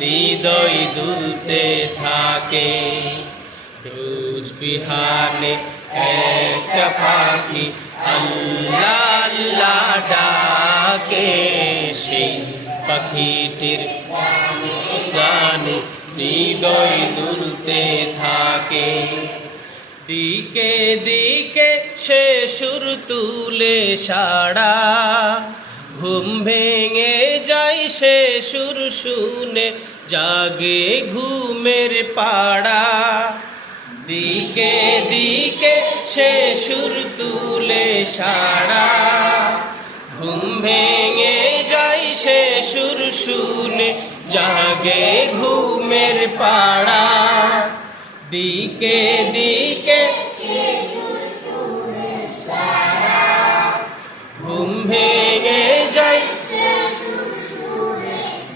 হৃদয় দুলতে থাকে। রোজ বিহানে একটা পাখি আল্লাহ ডাকে। সেই পাখিটির গানে হৃদয় দুলতে থাকে। দিকে দিকে সে সুর তুলে সাড়া। ঘুম ভেঙে যাই সে সুর শুনে, জাগে ঘুমের পাড়া। দিকে দিকে সে সুর তুলে সাড়া। ঘুম ভেঙে যাই সে সুর শুনে, জাগে ঘুমের পাড়া। দিকে দিকে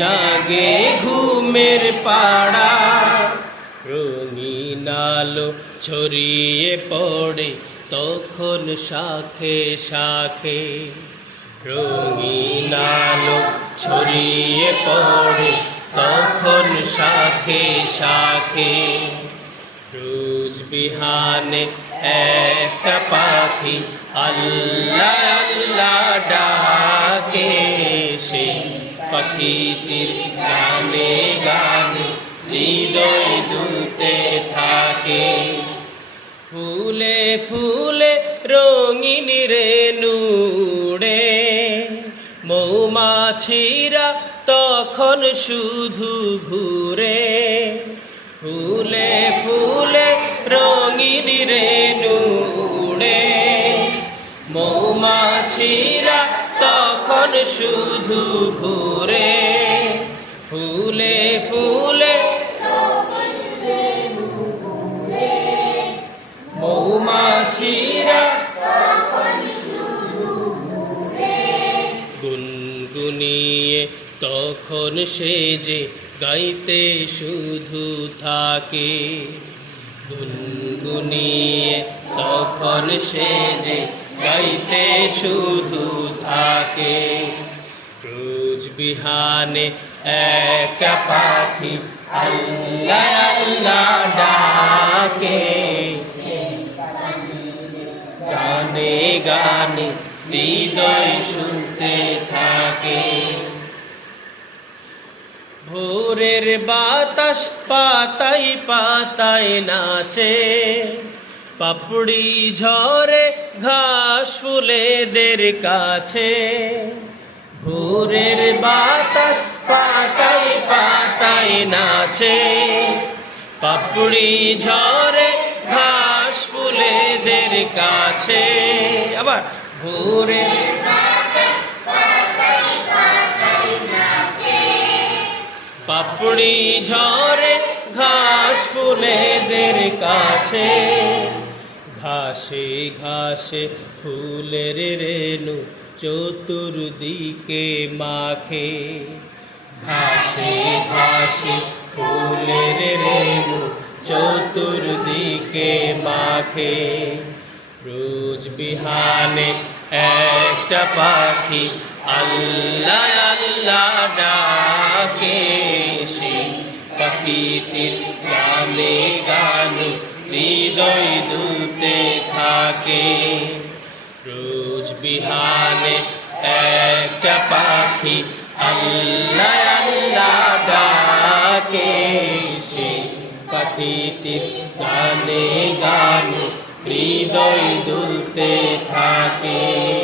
জাগে ঘুমের পাড়া। রঙিন আলো ছড়িয়ে পড়ে তখন শাখে শাখে। রঙিন আলো ছড়িয়ে পড়ে তখন শাখে শাখে। রোজ বিহানে একটা পাখি, আল্লাহ আল্লাহ। পাখিটির গানে গানে হৃদয় দুলতে থাকে। ফুলে ফুলে রঙিন রেনুড়ে মৌমাছিরা তখন শুধু ঘুরে। ফুলে ফুলে রঙিন রেনুড়ে মৌমাছিরা তখন শুধু ঘুরে, ফুলে ফুলে, মৌমাছিরা গুনগুনিয়ে তখন সে যে গাইতে শুধু থাকে। গুনগুনিয়ে তখন সে যে গাইতে শুধু থাকে। বিহানে একটা পাখি, আল্লাহ আল্লাহ ডাকে। গানে গানে হৃদয় শুনতে থাকে। ভোরের বাতাস পাতাই পাতাই নাচে। পাপড়ি ঝরে ঘাস ফুলেদের কাছে। ভোরের বাতাস পাতাই পাতাই নাচে। পাপড়ি ঝরে, ঘাস ফুলেদের কাছে। আবার ভোরে পাপড়ি ঝরে, ঘাস ফুলেদের কাছে। ঘাসে ঘাসে ফুলের রেণু চতুর্দিকে মাখে। ঘাসে ঘাসে ফুলের রেণু চতুর্দিকে মাখে। রোজ বিহানে একটা পাখি আল্লাহ আল্লাহ ডাকে। সেই পাখিটির গানে গানে হৃদয় দুলতে থাকে। রোজ বিহানে একটা পাখি? আল্লাহ আল্লাহ ডাকে সে। পাখিটির গানে গানে হৃদয় দুলতে থাকে।